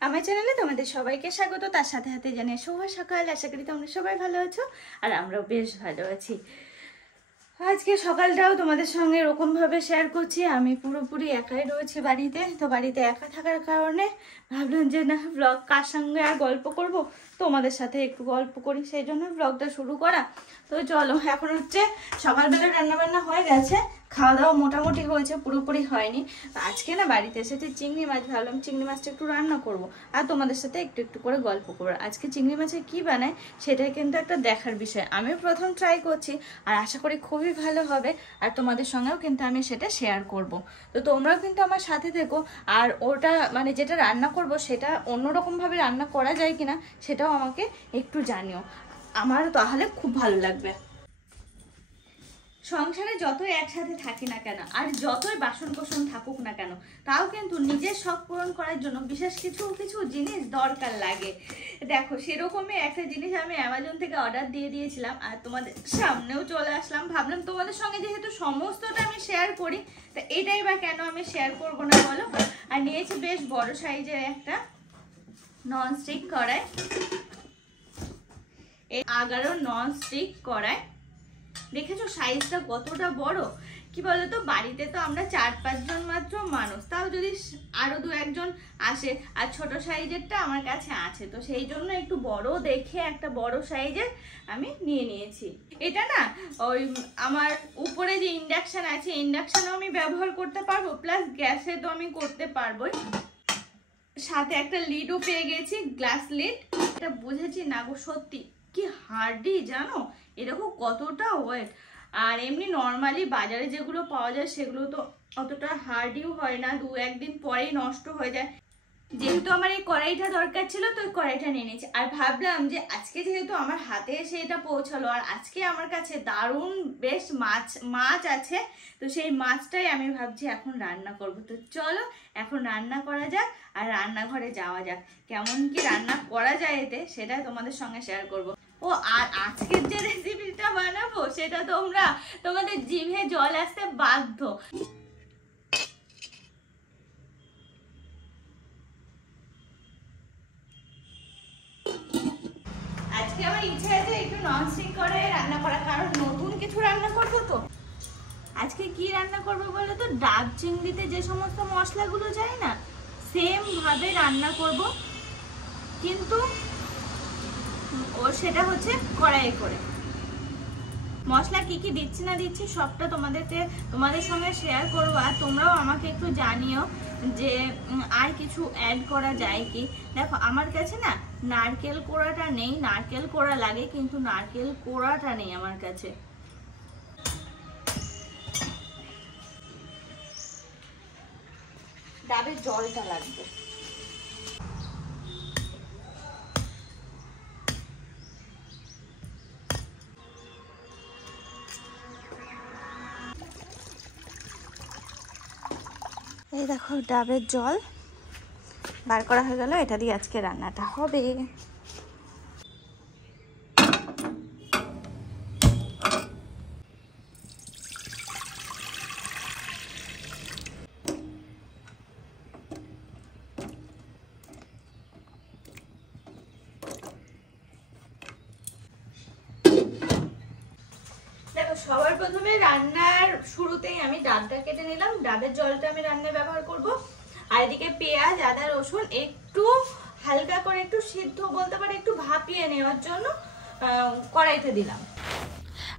আমার চ্যানেলে তোমাদের সবাইকে স্বাগত। তার সাথে সাথে জানিয়ে শুভ সকাল। আশা করি তোমরা সবাই ভালো আছো আর আমরাও বেশ ভালো আছি। আজকে সকালটাও তোমাদের সঙ্গে এরকমভাবে শেয়ার করছি। আমি পুরোপুরি একাই রয়েছি বাড়িতে, তো বাড়িতে একা থাকার কারণে ভাবলাম যে না, ব্লগ কার সঙ্গে আর গল্প করব, তোমাদের সাথে একটু গল্প করি, সেই জন্য ব্লগটা শুরু করা। তো চলো, এখন হচ্ছে সকালবেলা রান্নাবান্না হয়ে গেছে, খাওয়া দাওয়া মোটামুটি হয়েছে, পুরোপুরি হয়নি। আজকে না বাড়িতে এসেছে চিংড়ি মাছ, ভাবলাম চিংড়ি মাছটা একটু রান্না করব আর তোমাদের সাথে একটু একটু করে গল্প করবো। আজকে চিংড়ি মাছে কি বানায় সেটাই কিন্তু একটা দেখার বিষয়। আমি প্রথম ট্রাই করছি আর আশা করি খুবই ভালো হবে, আর তোমাদের সঙ্গেও কিন্তু আমি সেটা শেয়ার করব। তো তোমরাও কিন্তু আমার সাথে থেকো, আর ওটা মানে যেটা রান্না করব সেটা অন্যরকমভাবে রান্না করা যায় কিনা সেটাও আমাকে একটু জানিও, আমার তাহলে খুব ভালো লাগবে। সংসারে যতই একসাথে থাকি না কেন আর যতই বাসন কোসন থাকুক না কেন, তাও কিন্তু নিজের শখ পূরণ করার জন্য বিশেষ কিছু কিছু জিনিস দরকার লাগে। দেখো, সেরকমই একটা জিনিস আমি অ্যামাজন থেকে অর্ডার দিয়ে দিয়েছিলাম আর তোমাদের সামনেও চলে আসলাম। ভাবলাম তোমাদের সঙ্গে যেহেতু সমস্তটা আমি শেয়ার করি, তা এটাই বা কেন আমি শেয়ার করবো না বলো। আর নিয়েছি বেশ বড় সাইজের একটা ননস্টিক কড়াই, এই 11 ননস্টিক কড়াই। দেখেছো সাইজটা কতটা বড়? কি বলতো, বাড়িতে তো আমরা 4-5 জন মাত্র মানুষ, তাও যদি আরো 2-1 জন আসে, আর ছোট সাইজেরটা আমার কাছে আছে, তো সেই জন্য একটু বড় দেখে একটা বড় সাইজের আমি নিয়ে নিয়েছি। এটা না ওই আমার উপরে যে ইন্ডাকশন আছে, ইন্ডাকশনও আমি ব্যবহার করতে পারবো, প্লাস গ্যাসে তো আমি করতে পারবোই। সাথে একটা লিডও পেয়ে গেছি, গ্লাস লিড। এটা বুঝেছি না গো, সত্যি কি হার্ডি জানো, এরকম কতটা ওয়েট। আর এমনি নর্মালি বাজারে যেগুলো পাওয়া যায় সেগুলো তো অতটা হার্ডিও হয় না, 2-1 দিন পরেই নষ্ট হয়ে যায়। যেহেতু আমার এই কড়াইটা দরকার ছিল, তো এই কড়াইটা নিয়ে নিয়েছি। আর ভাবলাম যে আজকে যেহেতু আমার হাতে এসে এটা পৌঁছালো, আর আজকে আমার কাছে দারুণ বেশ মাছ আছে, তো সেই মাছটাই আমি ভাবছি এখন রান্না করব। তো চলো এখন রান্না করা যাক আর রান্নাঘরে যাওয়া যাক, কেমন কি রান্না করা যায় এতে সেটা তোমাদের সঙ্গে শেয়ার করব। ও আর আজকের যে রেসিপিটা বানাবো সেটা তোমাদের জিভে জল আসতে বাধ্য। আজকে আমার ইচ্ছা আছে একটু ননস্টিক করে রান্না করা, কারণ নতুন কিছু রান্না করবো। তো আজকে কি রান্না করবো বলো তো, ডাব চিংড়িতে যে সমস্ত মশলাগুলো যায় না, সেম ভাবে রান্না করব, কিন্তু সেটা হচ্ছে কড়াইয়ে করে। মশলা কি কি দিচ্ছি না দিচ্ছি সবটা তোমাদের সঙ্গে শেয়ার করবো, আর তোমরাও আমাকে একটু জানিও যে আর কিছু অ্যাড করা যায় কি। দেখো আমার কাছে না নারকেল কোড়াটা নেই, নারকেল কোড়া লাগে কিন্তু নারকেল কোড়াটা নেই আমার কাছে। ডাবের জলটা লাগবে। এই দেখো ডাবের জল বার করা হয়ে গেল, এটা দিয়ে আজকে রান্নাটা হবে। সবার প্রথমে রান্নার শুরুতেই আমি ডাবটা কেটে নিলাম, ডাবের জলটা আমি রান্নায় ব্যবহার করব। আর এদিকে পেঁয়াজ আদা রসুন একটু হালকা করে একটু সিদ্ধ বলতে পারে একটু ভাপিয়ে নেওয়ার জন্য কড়াইতে দিলাম।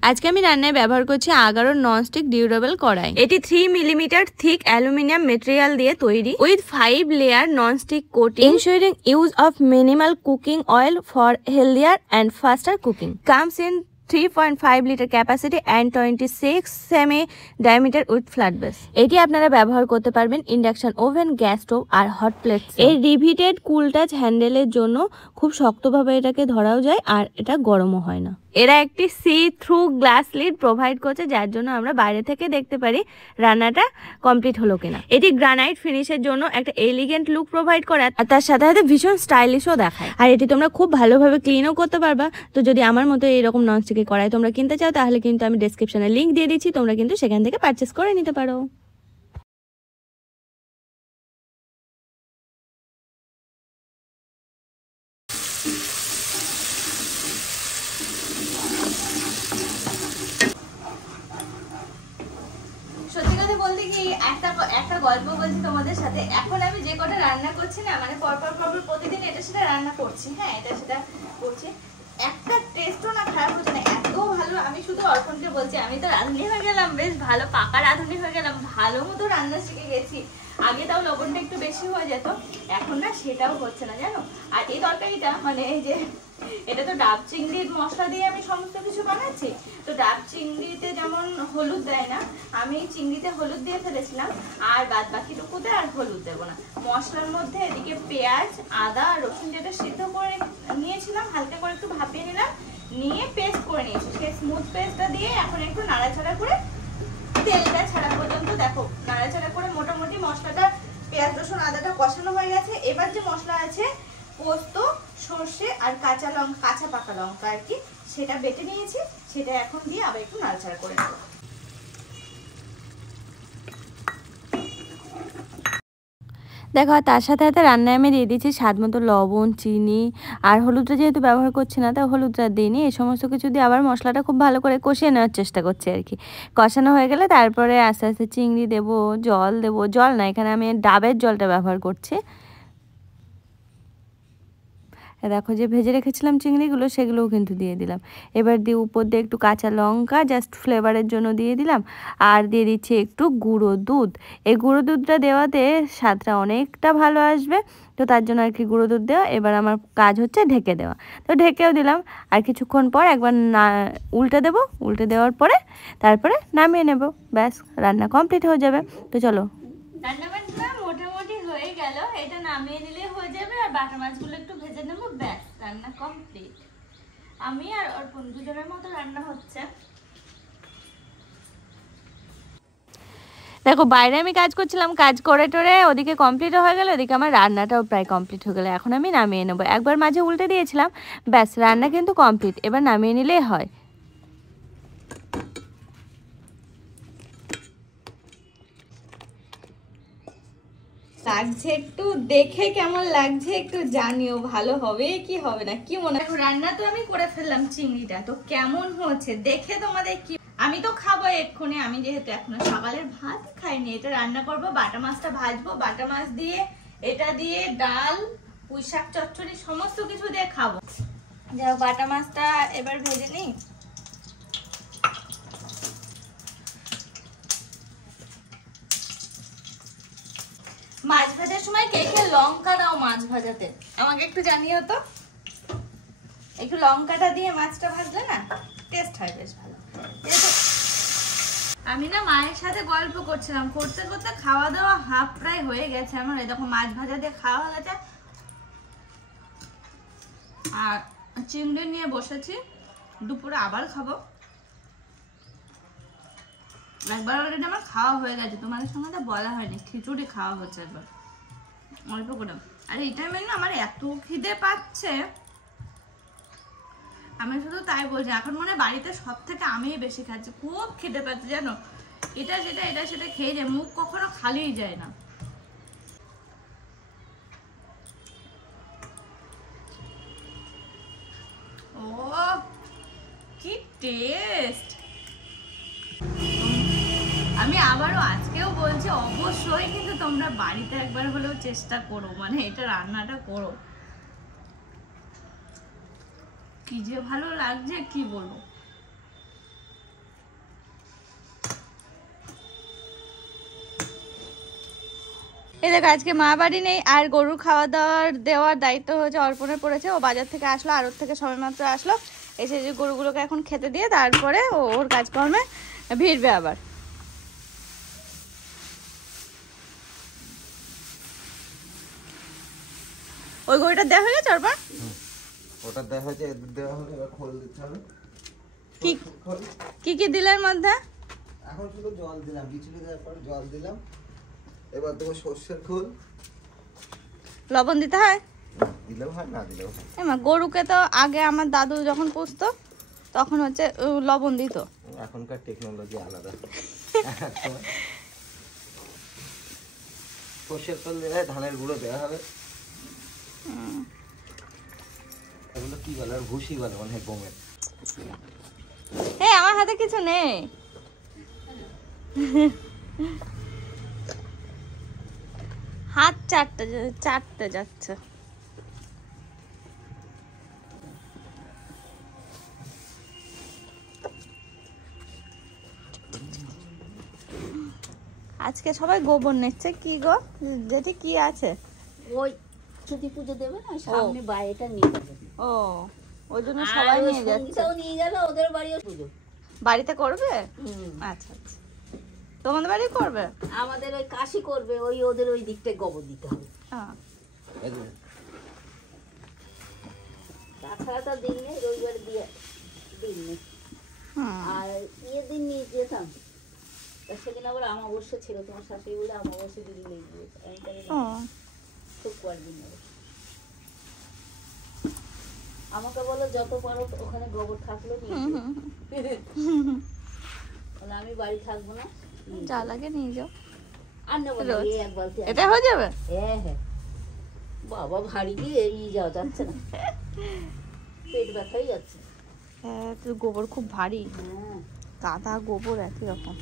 আজকে আমি রান্নায় ব্যবহার করছি 11 ননস্টিক ডিউরেবল কড়াই। এটি 3 মিলিমিটার থিক অ্যালুমিনিয়াম মেটেরিয়াল দিয়ে তৈরি, with 5 layer nonstick coating, ensuring use of minimal cooking oil for healthier and faster cooking. Comes in 3.5 litre capacity and 26 semi diameter with flat base. এটি আপনারা ব্যবহার করতে পারবেন induction oven, gas stove আর hot plate. এই রিভিটেড কুল touch হ্যান্ডেলের জন্য খুব শক্তভাবে এটাকে ধরাও যায় আর এটা গরমও হয় না। এরা একটি see through glass lead provide করছে, যার জন্য আমরা বাইরে থেকে দেখতে পারি রান্নাটা কমপ্লিট হলো কিনা। এটি গ্রানাইট ফিনিশের জন্য একটা এলিগেন্ট লুক প্রোভাইড করে, আর তার সাথে সাথে ভীষণ স্টাইলিশও দেখায়। আর এটি তোমরা খুব ভালোভাবে ক্লিনও করতে পারবা। তো যদি আমার মতো এইরকম ননস্টিকের কড়াই তোমরা কিনতে চাও, তাহলে কিন্তু আমি ডেসক্রিপশনে লিঙ্ক দিয়ে দিচ্ছি, তোমরা কিন্তু সেখান থেকে পারচেস করে নিতে পারো। গল্প বলছি তোমাদের সাথে। এখন আমি যে কটা রান্না করছি না, মানে পরপর প্রতিদিন এটা সেটা রান্না করছি, হ্যাঁ এটা সেটা করছি, একটা টেস্টও না খারাপ হচ্ছে না, এত ভালো। আমি শুধু অর্পণকে বলছি আমি তো রাঁধুনি হয়ে গেলাম, বেশ ভালো পাকা রাঁধুনি হয়ে গেলাম, ভালো মতো রান্না শিখে গেছি। আগে তাও লবণটা একটু বেশি হয়ে যেত, এখন না সেটাও হচ্ছে না জানো। আর এই তরকারিটা মানে এই যে এটা তো ডাব চিংড়ির মশলা দিয়ে আমি সমস্ত কিছু বানাচ্ছি। তো ডাব চিংড়িতে যেমন হলুদ দেয় না, আমি চিংড়িতে হলুদ দিয়ে ফেলেছিলাম, আর বাদ বাকিটুকুতে আর হলুদ দেবো না। মশলার মধ্যে এদিকে পেঁয়াজ আদা রসুন যেটা সিদ্ধ করে নিয়েছিলাম, হালকা করে একটু ভাপিয়ে নিলাম, নিয়ে পেস্ট করে নিয়েছি। সেই স্মুথ পেস্টটা দিয়ে এখন একটু নাড়াচাড়া করে তেলটা ছাড়া পর্যন্ত দেখো নাড়াচাড়া করে মোটামুটি মশলাটা পেঁয়াজ রসুন আদাটা কষানো হয়ে গেছে। এবার যে মশলা আছে পোস্ত সর্ষে আর কাঁচা লঙ্কা, কাঁচা পাকা লঙ্কা আর কি, সেটা বেটে নিয়েছি, সেটা এখন দিয়ে আবার একটু নাড়াচাড়া করে নেব। দেখো তার সাথে সাথে রান্নায় আমি দিয়ে দিয়েছি স্বাদ মতো লবণ চিনি, আর হলুদটা যেহেতু ব্যবহার করছি না তাই হলুদটা দিইনি। এই সমস্ত কিছু দিয়ে আবার মশলাটা খুব ভালো করে কষিয়ে নেওয়ার চেষ্টা করছি আর কি। কষানো হয়ে গেলে তারপরে আস্তে আস্তে চিংড়ি দেবো, জল দেবো, জল না এখানে আমি ডাবের জলটা ব্যবহার করছি। দেখো যে ভেজে রেখেছিলাম চিংড়িগুলো সেগুলোও কিন্তু দিয়ে দিলাম। এবার দিয়ে উপর দিয়ে একটু কাঁচা লঙ্কা জাস্ট ফ্লেভারের জন্য দিয়ে দিলাম, আর দিয়ে দিচ্ছি একটু গুঁড়ো দুধ। এই গুঁড়ো দুধটা দেওয়াতে স্বাদটা অনেকটা ভালো আসবে, তো তার জন্য আর কি গুঁড়ো দুধ দেওয়া। এবার আমার কাজ হচ্ছে ঢেকে দেওয়া, তো ঢেকেও দিলাম। আর কিছুক্ষণ পর একবার না উল্টে দেবো, উল্টে দেওয়ার পরে তারপরে নামিয়ে নেব, ব্যাস রান্না কমপ্লিট হয়ে যাবে। তো চলো রান্নাবান্না মোটামুটি হয়ে গেল, এটা নামিয়ে নিলে হয়ে যাবে। আর বাটা মাছগুলো একটু ভেজে নেবো, ব্যাস রান্না কমপ্লিট। আমি আর অর্পণ দুজনের মতো রান্না হচ্ছে। দেখো বাইরে আমি কাজ করছিলাম, কাজ করে টোরে ওদিকে কমপ্লিটও হয়ে গেল, ওদিকে আমার রান্নাটাও প্রায় কমপ্লিট হয়ে গেলো। এখন আমি নামিয়ে নেবো, একবার মাঝে উল্টে দিয়েছিলাম, ব্যাস রান্না কিন্তু কমপ্লিট, এবার নামিয়ে নিলেই হয়। লাগছে একটু দেখে কেমন লাগছে একটু জানিও, ভালো হবে কি হবে না কি মনে হয়। রান্না তো আমি করে ফেললাম চিংড়িটা, তো কেমন হচ্ছে দেখে তোমাদের কি। আমি তো খাবো এক্ষুনি, আমি যেহেতু এখনো সকালের ভাত খাইনি, এটা রান্না করব, বাটা মাছটা ভাজবো, বাটা মাছ দিয়ে এটা দিয়ে ডাল পুঁই শাক চচ্চড়ি সমস্ত কিছু দিয়ে খাবো। যাও বাটা মাছটা এবার ভেজে নিই। মাছ ভাজার সময় কে কে লঙ্কা দাও মাছ ভাজাতে আমাকে একটু জানিও তো। একটু লঙ্কাটা দিয়ে মাছটা ভাজলে না টেস্ট হয় বেশ ভালো। আমি না মায়ের সাথে গল্প করছিলাম, করতে করতে খাওয়া দাওয়া হাফ প্রায় হয়ে গেছে আমার। এই দেখো মাছ ভাজা দিয়ে খাওয়া হয়ে গেছে, আর চিংড়ি নিয়ে বসেছি, দুপুরে আবার খাবো। একবার অলরেডি আমার খাওয়া হয়ে গেছে, তোমাদের সঙ্গে তো বলা হয়নি, খিচুড়ি খাওয়া হচ্ছে একবার অল্প করে। আর এই টাইমে না আমার এত খিদে পাচ্ছে, আমি শুধু তাই বলছি, এখন মনে হয় বাড়িতে সব থেকে আমিই বেশি খাচ্ছি, খুব খিদে পাচ্ছে জানো। এটা সেটা খেয়ে যায়, মুখ কখনো খালিই যায় না। ও কি টেস্ট! আমি আবারও আজকেও বলছি অবশ্যই কিন্তু তোমরা বাড়িতে একবার হলেও চেষ্টা করো, মানে এটা রান্নাটা করো, কি যে ভালো লাগছে কি বলবো। এই দেখো আজকে মা বাড়ি নেই, আর গরুর খাওয়া দাওয়ার দেওয়ার দায়িত্ব হচ্ছে অর্পণের পড়েছে। ও বাজার থেকে আসলো, আড়ত থেকে সবেমাত্র আসলো, এসে যে গরুগুলোকে এখন খেতে দিয়ে তারপরে ওর কাজকর্মে ভিড়বে আবার। ওই গরুটা দেওয়া হয়ে গেছে অর্পণ? ওটা দেওয়া হয়েছে, এদের দেওয়া হলো, এবার খোল দিতে হবে। কি কি দিলের মধ্যে? এখন শুধু জল দিলাম, বিচুলি দেওয়ার পর জল দিলাম, এবার দেবো সর্ষের খোল। লবণ দিতে হয়? দিলেও হয় না দিলেও হয়। গরুকে তো আগে আমার দাদু যখন পুষতো তখন হচ্ছে লবণ দিত। এখনকার টেকনোলজি আলাদা। সর্ষের খোল দিলে ধানের গুঁড়ো দেওয়া হবে। এগুলো কি বলে, আর ভুসি বলে মনে হয় গমের। আমার হাতে কিছু নেই। চারটে যাচ্ছে। আজকে সবাই গোবর নিচ্ছে। কি গো যেটি কি আছে? ওই ছুটি পুজো দেবে না, সামনে বাইরেটা নিয়ে যাবে। ও, ওই জন্য সবাই নিয়ে যাচ্ছে। নিয়ে গেল ওদের বাড়িও পুজো বাড়িতে করবে? আচ্ছা আচ্ছা, তোমাদের বাড়ি করবে? আমাদের ওই কাশি করবে, ওই ওদের ওই দিকটায় গোবর দিতে হবে। তাছাড়া তো দিন নেই, রবিবার দিয়ে দিন নেই। আর দিন নিয়ে যেতাম, সেদিন আবার অমাবস্যা ছিল, তোমার শাশুড়ি বলে অমাবস্যা দিন নিয়ে গিয়েছে। খুব কয়েকদিন আমাকে বলো যত পারো ওখানে গোবর থাকলো আমি বাড়ি থাকবো না, যা লাগে নিয়ে যাও। আর নেবো না, এক বালতি। এটা হয়ে যাবে? হ্যাঁ হ্যাঁ, বাবা ভারী দিয়ে নিয়ে যাওয়া যাচ্ছে না, পেট ব্যথাই যাচ্ছে। হ্যাঁ, তোর গোবর খুব ভারী। হ্যাঁ, কাদা গোবর একই রকম।